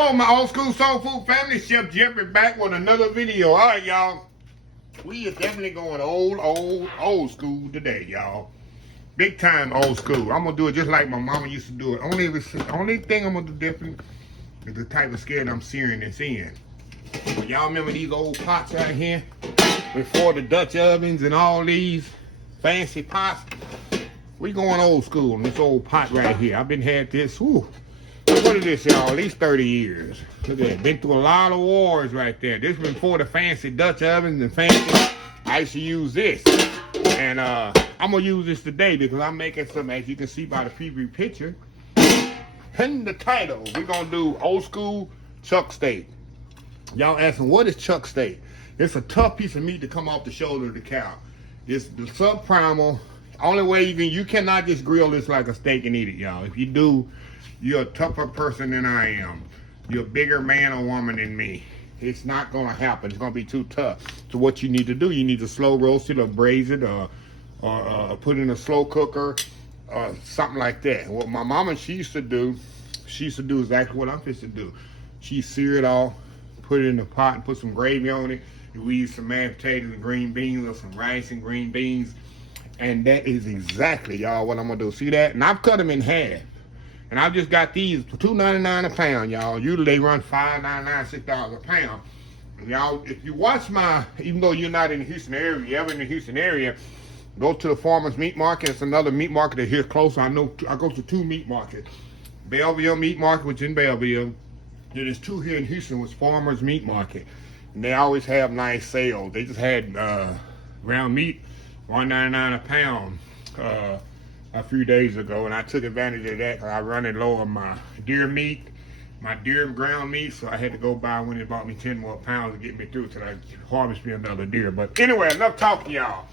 Hello, my old school soul food family. Chef Jeffrey back with another video. All right, y'all. We are definitely going old school today, y'all. Big time old school. I'm gonna do it just like my mama used to do it. Only thing I'm gonna do different is the type of skillet I'm searing this in. Y'all remember these old pots right here? Before the Dutch ovens and all these fancy pots. We going old school in this old pot right here. I've had this, whew. What is this, y'all? At least 30 years. Look at that. Been through a lot of wars right there. This was before the fancy Dutch ovens and fancy. I used to use this. And I'm going to use this today because I'm making some, as you can see by the preview picture. And the title, we're going to do old school chuck steak. Y'all asking, what is chuck steak? It's a tough piece of meat to come off the shoulder of the cow. It's the subprimal. Only way you cannot just grill this like a steak and eat it, y'all. If you do, you're a tougher person than I am. You're a bigger man or woman than me. It's not gonna happen. It's gonna be too tough. So what you need to do, you need to slow roast it or braise it or put it in a slow cooker or something like that. What my mama, she used to do exactly what I'm supposed to do. She sear it off, put it in the pot and put some gravy on it. We use some mashed potatoes and green beans or some rice and green beans. And that is exactly, y'all, what I'm gonna do. See that? And I've cut them in half. And I've just got these for $2.99 a pound, y'all. Usually they run $5.99, $6 a pound. Y'all, if you watch even though you're not in the Houston area, you're ever in the Houston area, go to the Farmer's Meat Market. It's another meat market that's here close. I know I go to two meat markets. Belleville Meat Market, which is in Belleville. There's two here in Houston, which Farmer's Meat Market. And they always have nice sales. They just had ground meat, $1.99 a pound. A few days ago, and I took advantage of that because I run it low on my deer meat, my deer ground meat, so I had to go buy one that bought me 10 more pounds to get me through till I harvest me another deer. But anyway, enough talking, y'all.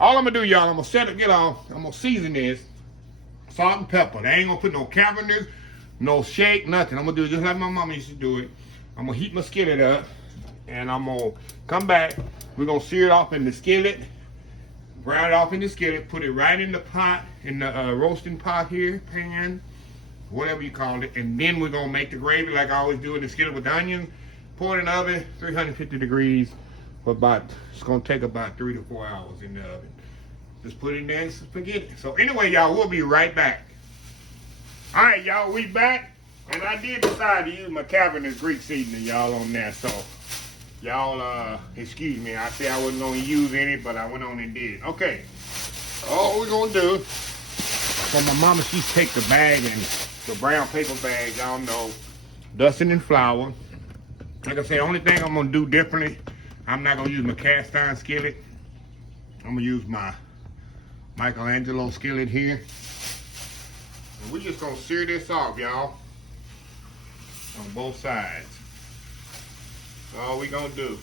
All I'm gonna do, y'all, I'm gonna season this, salt and pepper. I ain't gonna put no cabinets, no shake, nothing. I'm gonna do it just like my mama used to do it. I'm gonna heat my skillet up, and I'm gonna come back. We're gonna sear it off in the skillet. Brown it off in the skillet, put it right in the pot, in the roasting pot here, pan, whatever you call it, and then we're gonna make the gravy like I always do in the skillet with the onions. Pour it in the oven, 350 degrees, for it's gonna take about 3 to 4 hours in the oven. Just put it in there and forget it. So anyway, y'all, we'll be right back. All right, y'all, we back, and I did decide to use my Cavernous Greek seasoning, y'all, on there, so. Y'all, excuse me, I said I wasn't going to use any, but I went on and did. Okay, all we're going to do, for my mama, she take the bag and the brown paper bag, y'all know, dust it in flour. Like I said, the only thing I'm going to do differently, I'm not going to use my cast iron skillet. I'm going to use my Michelangelo skillet here. And we're just going to sear this off, y'all, on both sides. All we gonna do,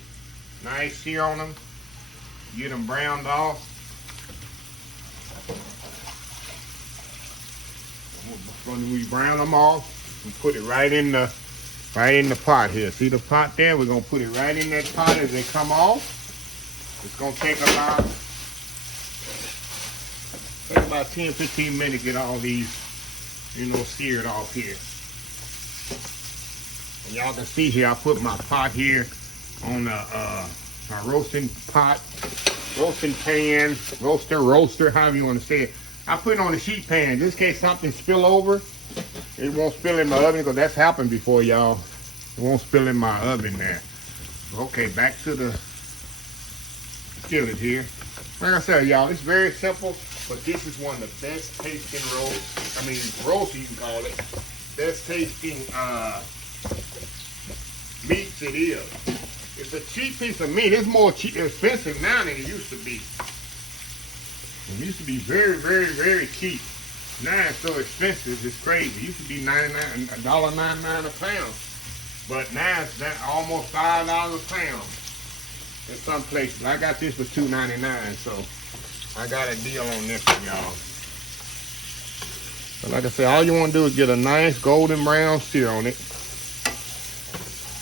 nice sear on them, get them browned off. When we brown them off, we put it right in the pot here. See the pot there? We're gonna put it right in that pot as they come off. It's gonna take about 10-15 minutes to get all these, seared off here. And y'all can see here, I put my pot here on my roasting pot, roasting pan, roaster, however you want to say it. I put it on a sheet pan just in case something spill over. It won't spill in my oven because that's happened before, y'all. It won't spill in my oven there. Okay, back to the skillet here. Like I said, y'all, it's very simple, but this is one of the best tasting roast you can call it. Best tasting meats it is. It's a cheap piece of meat. It's more expensive now than it used to be. It used to be very, very, very cheap. Now it's so expensive, it's crazy. It used to be $1.99 a pound. But now it's almost $5 a pound in some places. I got this for $2.99, so I got a deal on this for y'all. But like I said, all you want to do is get a nice golden brown sear on it.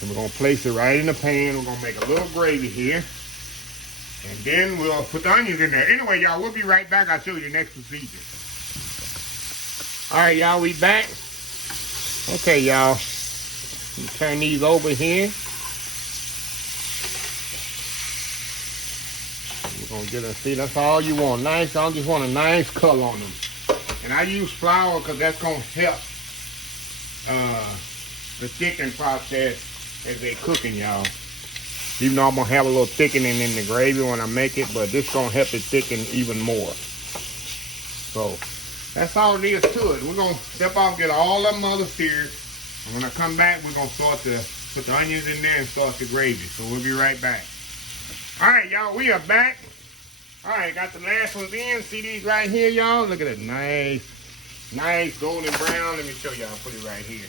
And we're going to place it right in the pan. We're going to make a little gravy here. And then we'll put the onions in there. Anyway, y'all, we'll be right back. I'll show you the next procedure. All right, y'all, we back. Okay, y'all. You turn these over here. You're gonna get a, see, that's all you want. Nice, I just want a nice color on them. And I use flour because that's gonna help the thickening process as they cooking, y'all. Even though I'm gonna have a little thickening in the gravy when I make it, but this gonna help it thicken even more. So that's all it is to it. We're gonna step off and get all them other seared. And when I come back, we're gonna start to put the onions in there and start the gravy. So we'll be right back. All right, y'all, we are back. All right, got the last ones in. See these right here, y'all? Look at it, nice golden brown. Let me show y'all. Put it right here.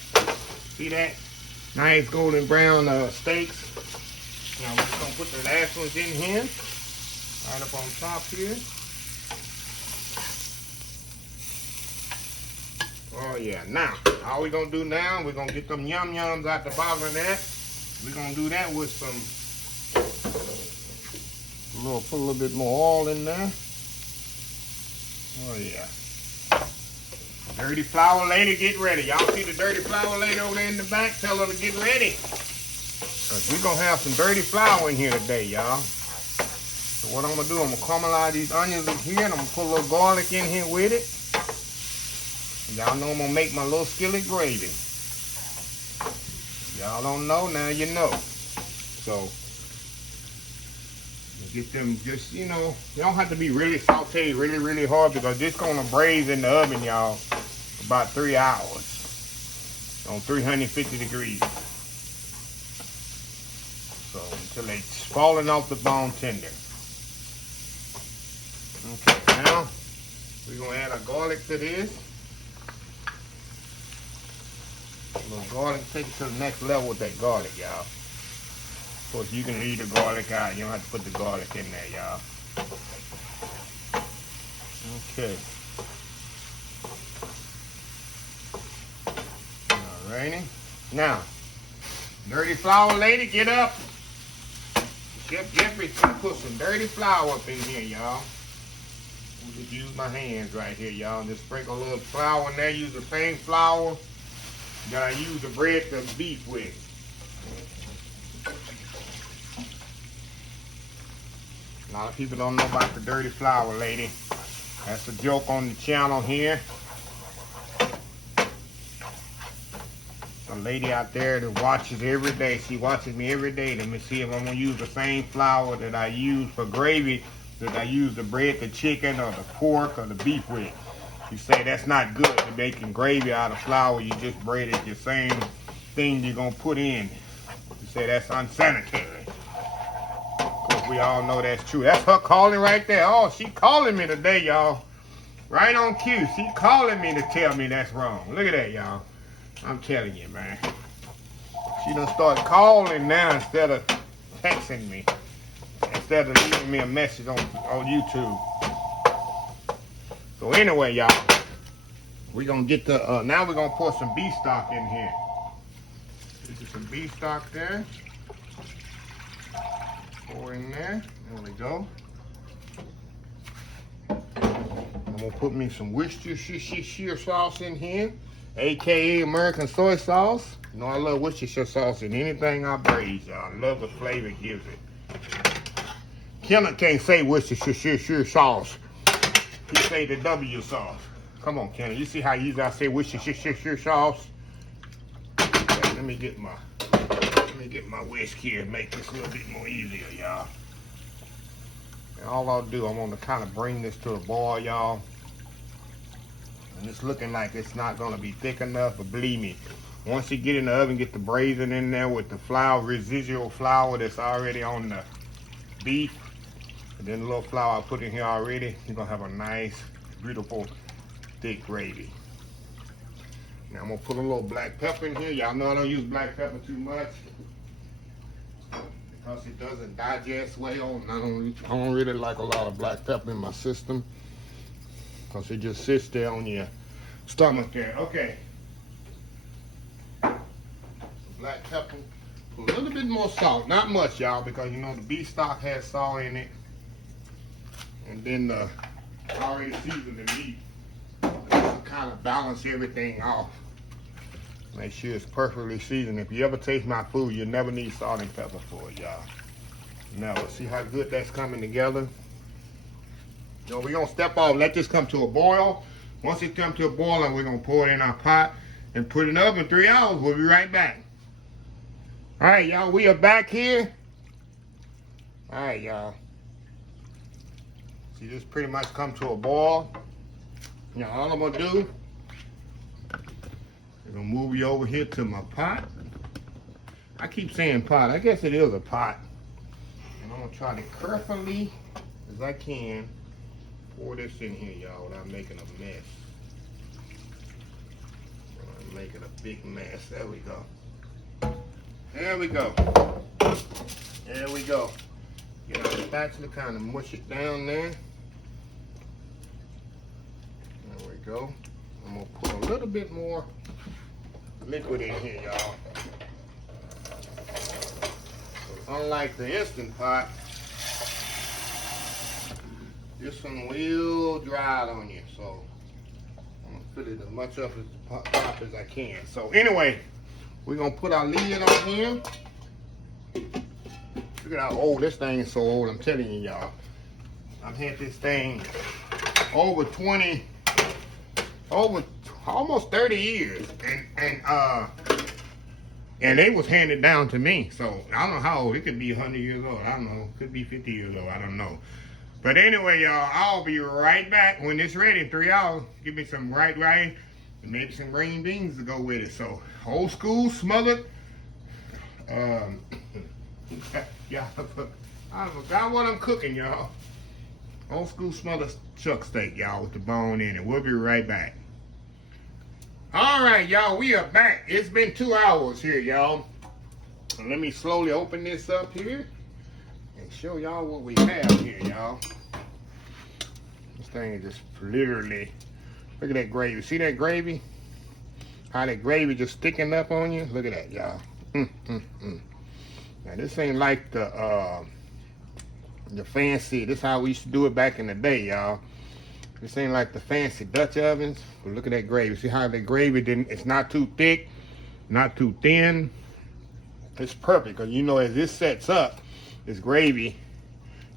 See that? Nice golden brown steaks. Now we're just gonna put the last ones in here, right up on top here. Oh yeah, now, all we're gonna do now, we're gonna get them yum-yums out the bottom of that. We're gonna do that with some, put a little bit more oil in there. Oh yeah. Dirty flour lady, get ready. Y'all see the dirty flour lady over there in the back? Tell her to get ready. Cause we're gonna have some dirty flour in here today, y'all. So what I'm gonna do, I'm gonna caramelize these onions in here and I'm gonna put a little garlic in here with it. Y'all know I'm gonna make my little skillet gravy. Y'all don't know, now you know. So, get them just, you know, you don't have to be really sauteed really hard because this gonna braise in the oven, y'all, about 3 hours on 350 degrees. So, until they falling off the bone tender. Okay, now, we're gonna add a garlic to this. A little garlic, take it to the next level with that garlic, y'all. Of course, you can leave the garlic out. You don't have to put the garlic in there, y'all. Okay. Alrighty. Now, dirty flour lady, get up. Chef Jeffrey's gonna put some dirty flour up in here, y'all. We'll just use my hands right here, y'all. Just sprinkle a little flour in there. Use the same flour that I use to bread the beef with. A lot of people don't know about the dirty flour lady. That's a joke on the channel here. A lady out there that watches every day. She watches me every day. Let me see if I'm gonna use the same flour that I use for gravy that I use to bread the chicken or the pork or the beef with. You say that's not good to making gravy out of flour. You just braid it the same thing you're gonna put in. You say that's unsanitary. Of course, we all know that's true. That's her calling right there. Oh, she calling me today, y'all. Right on cue. She calling me to tell me that's wrong. Look at that, y'all. I'm telling you, man. She done started calling now instead of texting me. Instead of leaving me a message on YouTube. So anyway, y'all, we're going to get the, now we're going to pour some beef stock in here. This is some beef stock there. Pour in there. There we go. I'm going to put me some Worcestershire sauce in here, a.k.a. American soy sauce. You know I love Worcestershire sauce in anything I braise, y'all. I love the flavor it gives it. Kenneth can't say Worcestershire sauce. He say the W sauce. Come on, Kenny. You see how easy I say Worcestershire sauce? Okay, let me get my whisk here and make this a little bit more easier, y'all. And all I'll do, I'm gonna kind of bring this to a boil, y'all. And it's looking like it's not gonna be thick enough, but believe me, once you get in the oven, get the braising in there with the flour, residual flour that's already on the beef. And then a little flour I put in here already. You're gonna have a nice, beautiful, thick gravy. Now I'm gonna put a little black pepper in here. Y'all know I don't use black pepper too much because it doesn't digest well. I don't really like a lot of black pepper in my system because it just sits there on your stomach there. Okay. Black pepper. A little bit more salt, not much, y'all, because you know the beef stock has salt in it. And then I already seasoned the meat. Kind of balance everything off. Make sure it's perfectly seasoned. If you ever taste my food, you never need salt and pepper for it, y'all. Now, see how good that's coming together? So we're gonna step off, let this come to a boil. Once it comes to a boil, we're gonna pour it in our pot and put it in the oven 3 hours. We'll be right back. All right, y'all, we are back here. All right, y'all. See, this pretty much come to a boil. Now, all I'm gonna do, I'm gonna move you over here to my pot. I keep saying pot, I guess it is a pot. And I'm gonna try to carefully, as I can, pour this in here, y'all, without making a mess. I'm making a big mess. There we go. There we go. There we go. Get our spatula, kind of mush it down there. There we go. I'm gonna put a little bit more liquid in here, y'all. So unlike the Instant Pot, this one will dry out on you. So I'm gonna put it as much up as top as I can. So anyway, we're gonna put our lid on here. Look at how old this thing is. So old, I'm telling you, y'all. I've had this thing over almost 30 years, and they was handed down to me. So I don't know how old. It could be 100 years old. I don't know. Could be 50 years old. I don't know. But anyway, y'all, I'll be right back when it's ready in 3 hours. Give me some white rice and maybe some green beans to go with it. So old school smothered. Yeah, I forgot what I'm cooking, y'all. Old school smothered chuck steak, y'all, with the bone in it. We'll be right back. All right, y'all, we are back. It's been 2 hours here, y'all. Let me slowly open this up here and show y'all what we have here, y'all. This thing is just literally, look at that gravy. See that gravy? How that gravy just sticking up on you? Look at that, y'all. Now, this ain't like the fancy, this is how we used to do it back in the day, y'all. This ain't like the fancy Dutch ovens. But look at that gravy. See how the gravy didn't, it's not too thick, not too thin. It's perfect, because you know as this sets up, this gravy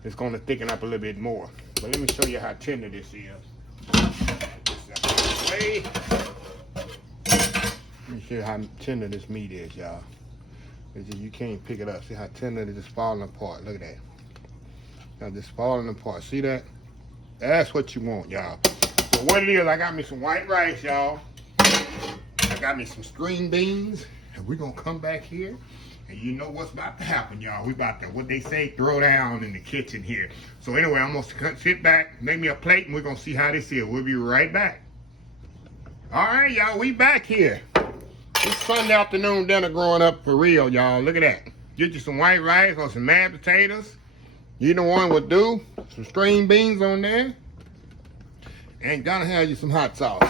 is going to thicken up a little bit more. But let me show you how tender this is. Let me show you how tender this meat is, y'all. You can't pick it up. See how tender it is just falling apart. Look at that. Now just falling apart. See that? That's what you want, y'all. So what it is, I got me some white rice, y'all. I got me some string beans. And we're going to come back here. And you know what's about to happen, y'all. We about to, what they say, throw down in the kitchen here. So anyway, I'm going to sit back, make me a plate, and we're going to see how this is. We'll be right back. All right, y'all, we back here. It's Sunday afternoon dinner growing up for real, y'all. Look at that. Get you some white rice or some mashed potatoes. You know one would do. Some string beans on there. And gotta have you some hot sauce.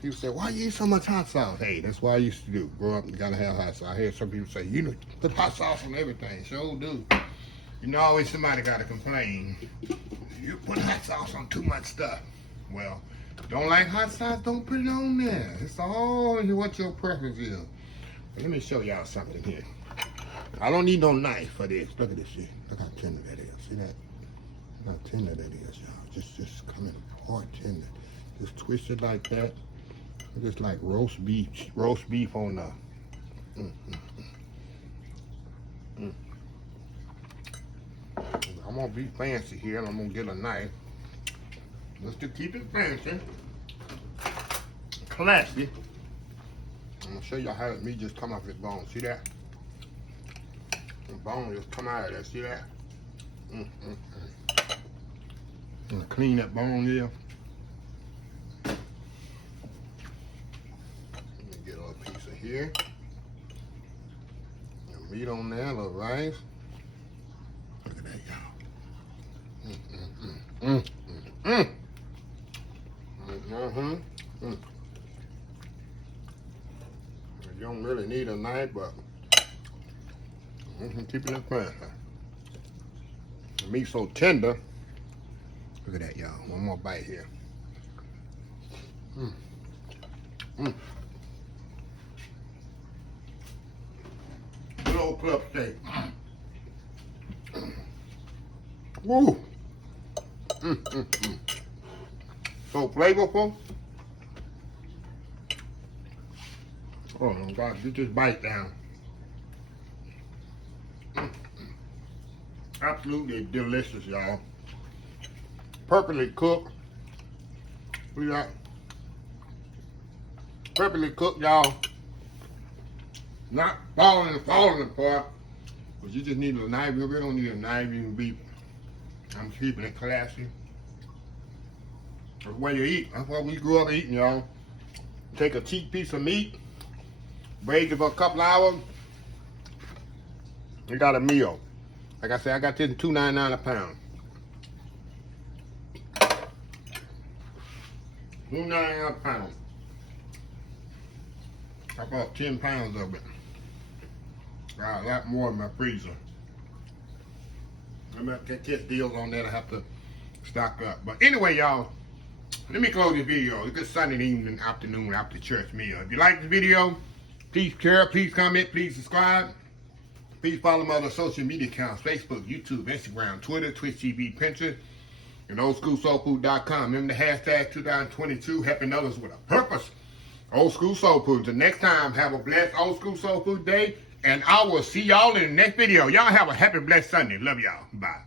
People say, why you eat so much hot sauce? Hey, that's what I used to do. Grow up and gotta have hot sauce. I hear some people say, you know, put hot sauce on everything. Sure do. You know, always somebody gotta complain. You put hot sauce on too much stuff. Well, don't like hot sauce, don't put it on there. It's all what your preference is. But let me show y'all something here. I don't need no knife for this. Look at this shit. Look how tender that is. See that? Look how tender that is, y'all. Just coming hard tender. Just twist it like that. Just like roast beef on the. I'm gonna be fancy here, and I'm gonna get a knife. Just to keep it fancy, classy. I'm gonna show y'all how the meat just come off its bone. See that? The bone just come out of there. See that? I'm gonna clean that bone here. Let me get a little piece of here. The meat on there, a little rice. Look at that, y'all. You don't really need a knife, but keep it in front. The meat's so tender. Look at that, y'all. One more bite here. Soul Club steak. Woo. So flavorful. Oh my God, get this bite down. Absolutely delicious, y'all. Perfectly cooked. We got perfectly cooked, y'all. Not falling apart. But you just need a knife. You really don't need a knife. You can be. I'm keeping it classy. That's the way you eat. That's what we grew up eating, y'all. Take a cheap piece of meat, braise it for a couple hours. You got a meal. Like I said, I got this at $2.99 a pound. $2.99 a pound. I bought 10 pounds of it. Got a lot more in my freezer. I'm gonna catch deals on that. I have to stock up. But anyway, y'all, let me close this video. It's a Sunday evening, afternoon, after church meal. If you like the video, please share, please comment, please subscribe. Please follow my other social media accounts: Facebook, YouTube, Instagram, Twitter, Twitch TV, Pinterest, and oldschoolsoulfood.com. Remember the hashtag 2022, helping others with a purpose. Old School Soul Food. Until next time, have a blessed Old School Soul Food day, and I will see y'all in the next video. Y'all have a happy, blessed Sunday. Love y'all. Bye.